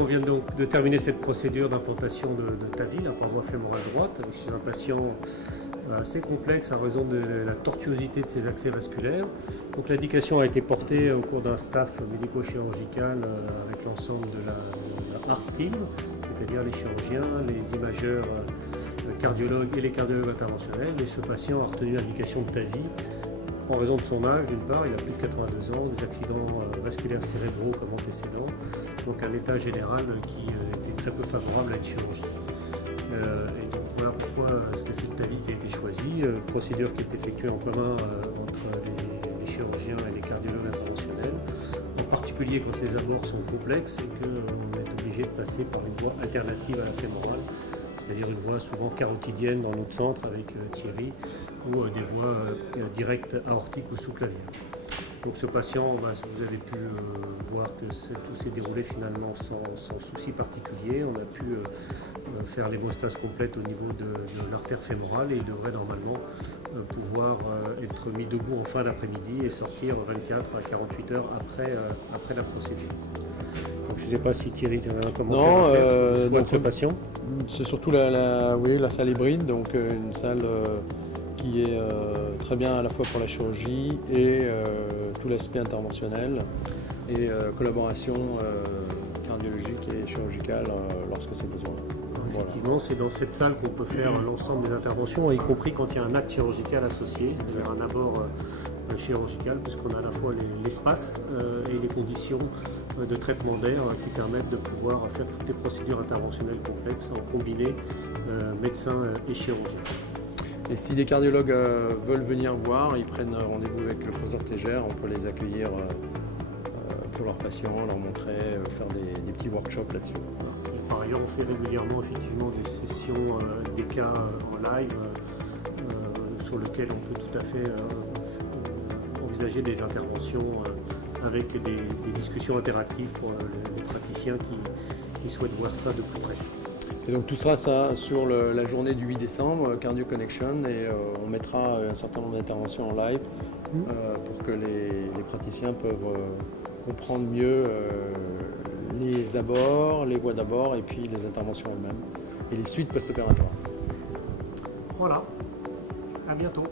On vient donc de terminer cette procédure d'implantation de TAVI, la paroi fémorale droite, chez un patient assez complexe en raison de la tortuosité de ses accès vasculaires. Donc l'indication a été portée au cours d'un staff médico-chirurgical avec l'ensemble de la ART team, c'est-à-dire les chirurgiens, les imageurs cardiologues et les cardiologues interventionnels. Et ce patient a retenu l'indication de TAVI en raison de son âge, d'une part, il a plus de 82 ans, des accidents vasculaires cérébraux comme antécédents, donc un état général qui était très peu favorable à une chirurgie. Et donc voilà pourquoi c'est cette TAVI qui a été choisie, procédure qui est effectuée en commun entre les chirurgiens et les cardiologues interventionnels, en particulier quand les abords sont complexes et qu'on est obligé de passer par une voie alternative à la fémorale, c'est-à-dire une voie souvent carotidienne dans notre centre avec Thierry, ou des voies directes aortiques ou sous-clavières. Donc ce patient, vous avez pu voir que tout s'est déroulé finalement sans souci particulier. On a pu faire l'hémostase complète au niveau de l'artère fémorale et il devrait normalement pouvoir être mis debout en fin d'après-midi et sortir 24 à 48 heures après la procédure. Donc, je ne sais pas si Thierry, tu as un commentaire à faire sur ce patient. C'est surtout la salle hybride, donc une salle qui est très bien à la fois pour la chirurgie et tout l'aspect interventionnel et collaboration cardiologique et chirurgicale lorsque c'est besoin. Effectivement, voilà. C'est dans cette salle qu'on peut faire l'ensemble des interventions, y compris quand il y a un acte chirurgical associé, c'est-à-dire un abord chirurgical, puisqu'on a à la fois l'espace et les conditions de traitement d'air qui permettent de pouvoir faire toutes les procédures interventionnelles complexes en combiné médecin et chirurgien. Et si des cardiologues veulent venir voir, ils prennent rendez-vous avec le professeur Tégère, on peut les accueillir pour leurs patients, leur montrer, faire des petits workshops là-dessus. Et par ailleurs, on fait régulièrement effectivement des sessions, des cas en live sur lesquels on peut tout à fait envisager des interventions avec des discussions interactives pour les praticiens qui souhaitent voir ça de plus près. Et donc tout sera ça sur la journée du 8 décembre, Cardio Connection, et on mettra un certain nombre d'interventions en live pour que les praticiens peuvent comprendre mieux les abords, les voies d'abord et puis les interventions elles-mêmes et les suites post-opératoires. Voilà, à bientôt.